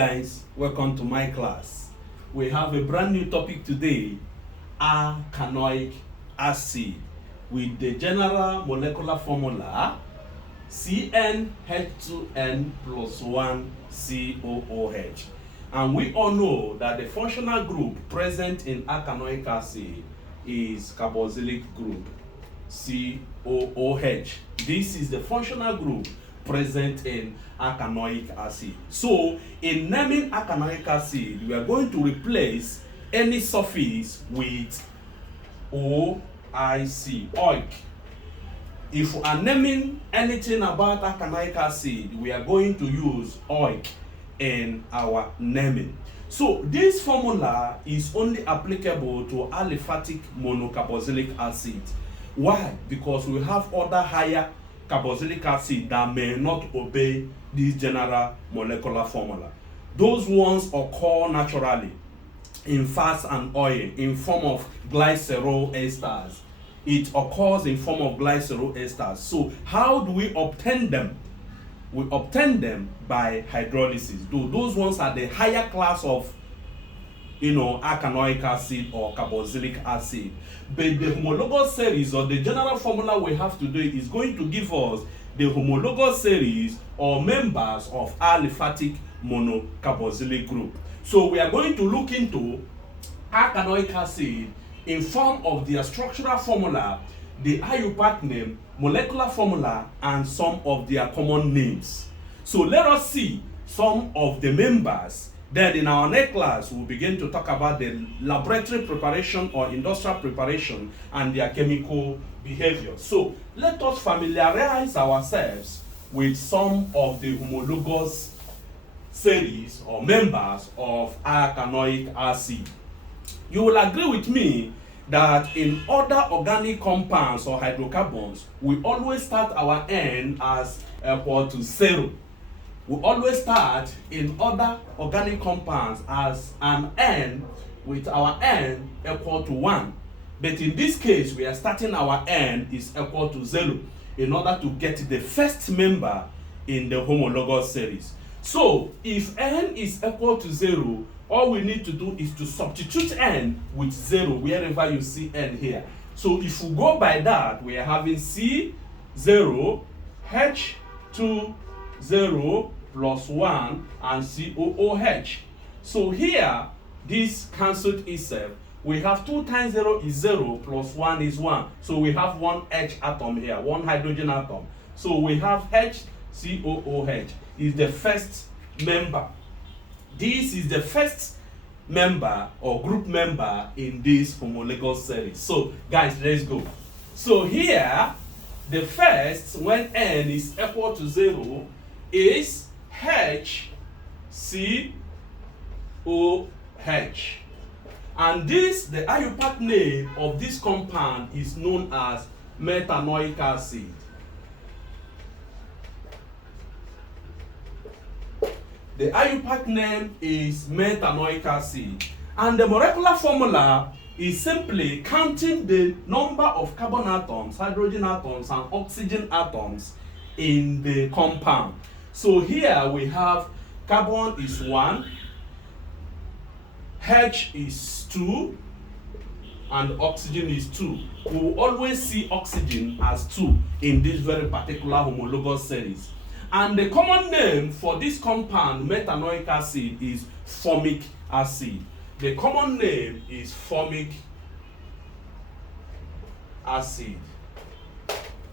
Guys, welcome to my class. We have a brand new topic today, alkanoic acid, with the general molecular formula CnH2n plus 1 COOH. And we all know that the functional group present in alkanoic acid is carboxylic group, COOH. This is the functional group present in alkanoic acid. So in naming alkanoic acid, we are going to replace any suffix with OIC, oic. If we are naming anything about alkanoic acid, we are going to use oic in our naming. So this formula is only applicable to aliphatic monocarboxylic acid. Why? Because we have other higher carboxylic acid that may not obey this general molecular formula. Those ones occur naturally in fats and oil in form of glycerol esters. It occurs in form of glycerol esters. So how do we obtain them? We obtain them by hydrolysis. Those ones are the higher class of alkanoic acid or carboxylic acid. But the homologous series or the general formula we have today is going to give us the homologous series or members of aliphatic monocarboxylic group. So we are going to look into alkanoic acid in form of their structural formula, the IUPAC name, molecular formula, and some of their common names. So let us see some of the members. Then in our next class, we'll begin to talk about the laboratory preparation or industrial preparation and their chemical behavior. So let us familiarize ourselves with some of the homologous series or members of alkanoic acid. You will agree with me that in other organic compounds or hydrocarbons, we always start our N as equal to 0. We always start in other organic compounds as an N with our N equal to 1. But in this case, we are starting our N is equal to 0 in order to get the first member in the homologous series. So if N is equal to 0, all we need to do is to substitute N with 0 wherever you see N here. So if we go by that, we are having C0, H2, 0 plus 1 and COOH. So here, this cancelled itself. We have 2 times 0 is 0 plus 1 is 1. So we have one H atom here, one hydrogen atom. So we have HCOOH is the first member. This is the first member or group member in this homologous series. So guys, let's go. So here, the first, when N is equal to 0, is HCOOH. And this, the IUPAC name of this compound is known as methanoic acid. The IUPAC name is methanoic acid. And the molecular formula is simply counting the number of carbon atoms, hydrogen atoms, and oxygen atoms in the compound. So here we have carbon is 1, H is 2, and oxygen is 2. We will always see oxygen as 2 in this very particular homologous series. And the common name for this compound, methanoic acid, is formic acid. The common name is formic acid.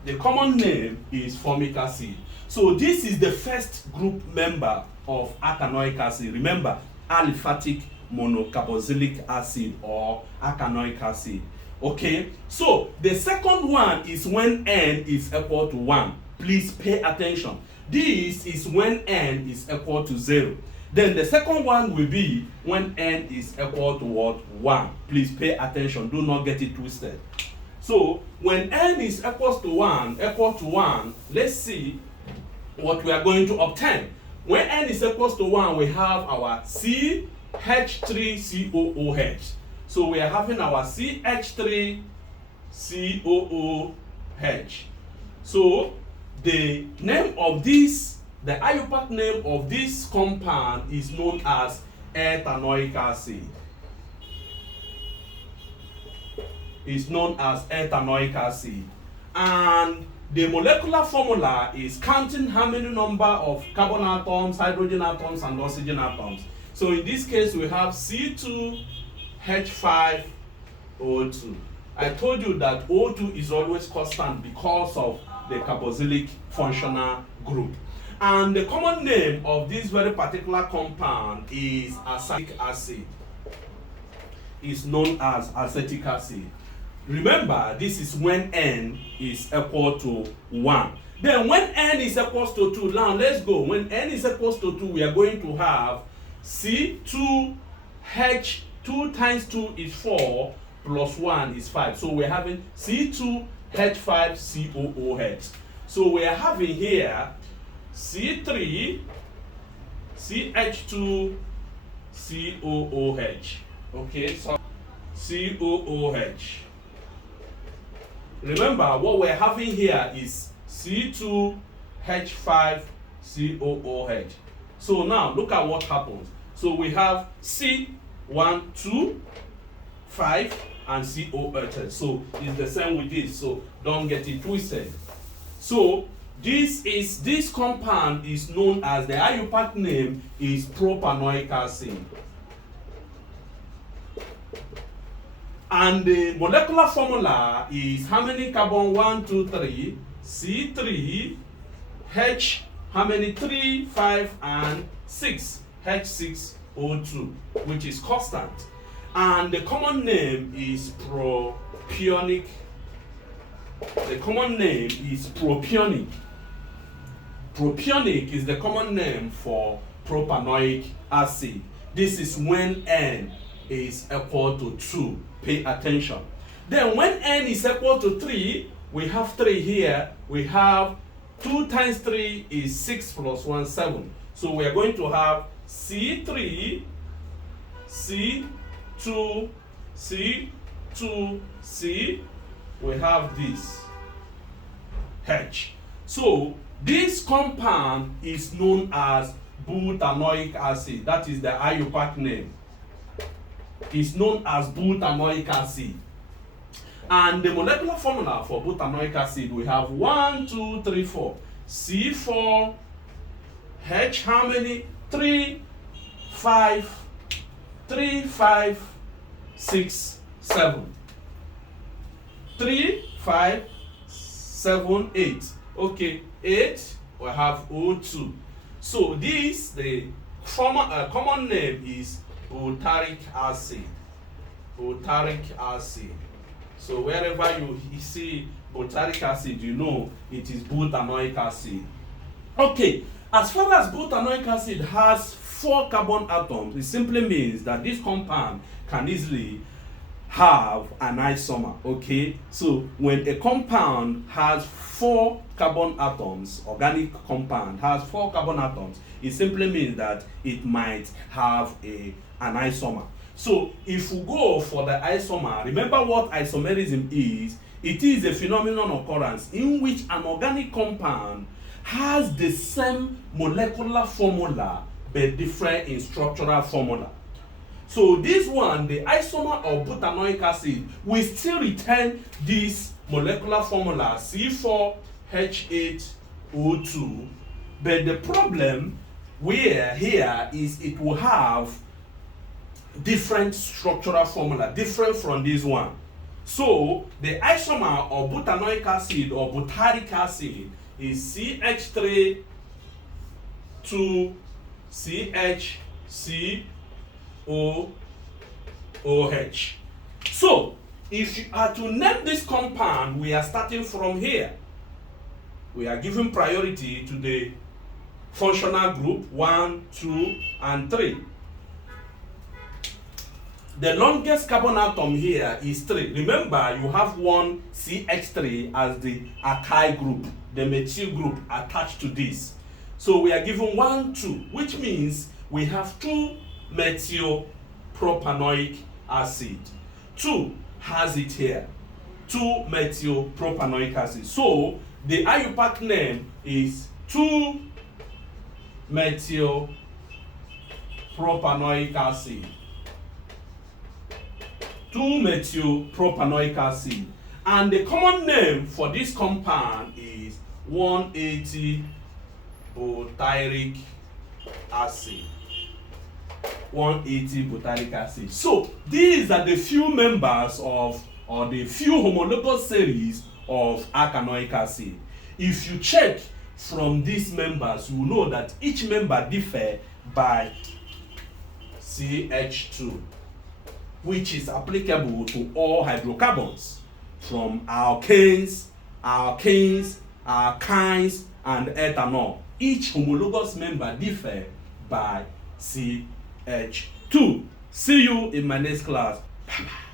The common name is formic acid. So this is the first group member of alkanoic acid. Remember, aliphatic monocarboxylic acid or alkanoic acid. Okay, so the second one is when N is equal to 1. Please pay attention. This is when N is equal to 0. Then the second one will be when N is equal to what? 1. Please pay attention. Do not get it twisted. So when N is equal to 1, let's see what we are going to obtain. When N is equal to 1, we have our CH3COOH. So we are having our CH3COOH. So the name of this the IUPAC name of this compound is known as ethanoic acid. Is known as ethanoic acid. And the molecular formula is counting how many number of carbon atoms, hydrogen atoms, and oxygen atoms. So in this case, we have C2H5O2. I told you that O2 is always constant because of the carboxylic functional group. And the common name of this very particular compound is acetic acid. It's known as acetic acid. Remember, this is when N is equal to 1. Then when N is equal to 2, now let's go. When N is equal to 2, we are going to have C2H, 2 times 2 is 4, plus 1 is 5. So we're having C2H5COOH. So we are having here C3, CH2COOH. Okay, so COOH. Remember, what we're having here is C2H5COOH. So now look at what happens. So we have C1, 2, 5, and COOH. So it's the same with this. So don't get it twisted. So this compound is known as, the IUPAC name is propanoic acid. And the molecular formula is how many carbon? 1, 2, 3, C3, H, how many? 3, 5, and 6, H6O2, which is constant. And the common name is propionic. The common name is propionic. Propionic is the common name for propanoic acid. This is when N is equal to 2. Pay attention. Then when N is equal to 3, we have 3 here. We have 2 times 3 is 6 plus 1, 7. So we are going to have C3, C2, C2, C. We have this H. So this compound is known as butanoic acid. That is the IUPAC name. Is known as butanoic acid. And the molecular formula for butanoic acid, we have 1, 2, 3, 4. C4, H, how many? 3, 5, 3, 5, 6, 7. 3, 5, 7, 8. Okay, 8, we have O2. So this, the common name is butyric acid. Butyric acid. So wherever you see butyric acid, you know it is butanoic acid. Okay, as far as butanoic acid has 4 carbon atoms, it simply means that this compound can easily have an isomer. Okay, so when a compound has 4 carbon atoms, organic compound has 4 carbon atoms, it simply means that it might have an isomer. So if we go for the isomer, remember what isomerism is. It is a phenomenon occurrence in which an organic compound has the same molecular formula but different in structural formula. So this one, the isomer of butanoic acid, will still retain this molecular formula C4H8O2, but the problem here is it will have different structural formula, different from this one. So the isomer of butanoic acid or butyric acid is CH3 to CHCOOH. So if you are to name this compound, we are starting from here. We are giving priority to the functional group 1, 2, and 3. The longest carbon atom here is 3. Remember, you have one CH3 as the alkyl group, the methyl group attached to this. So we are given 1, 2, which means we have 2 methyl propanoic acid. 2 has it here. 2 methyl propanoic acid. So the IUPAC name is 2 methyl propanoic acid. 2-methyl-propanoic acid. And the common name for this compound is 180-butyric acid. 180-butyric acid. So these are the few members of, or the few homologous series of alkanoic acid. If you check from these members, you will know that each member differs by CH2, which is applicable to all hydrocarbons, from alkanes, alkenes, alkynes, and ethanol. Each homologous member differs by CH2. See you in my next class. Bye-bye.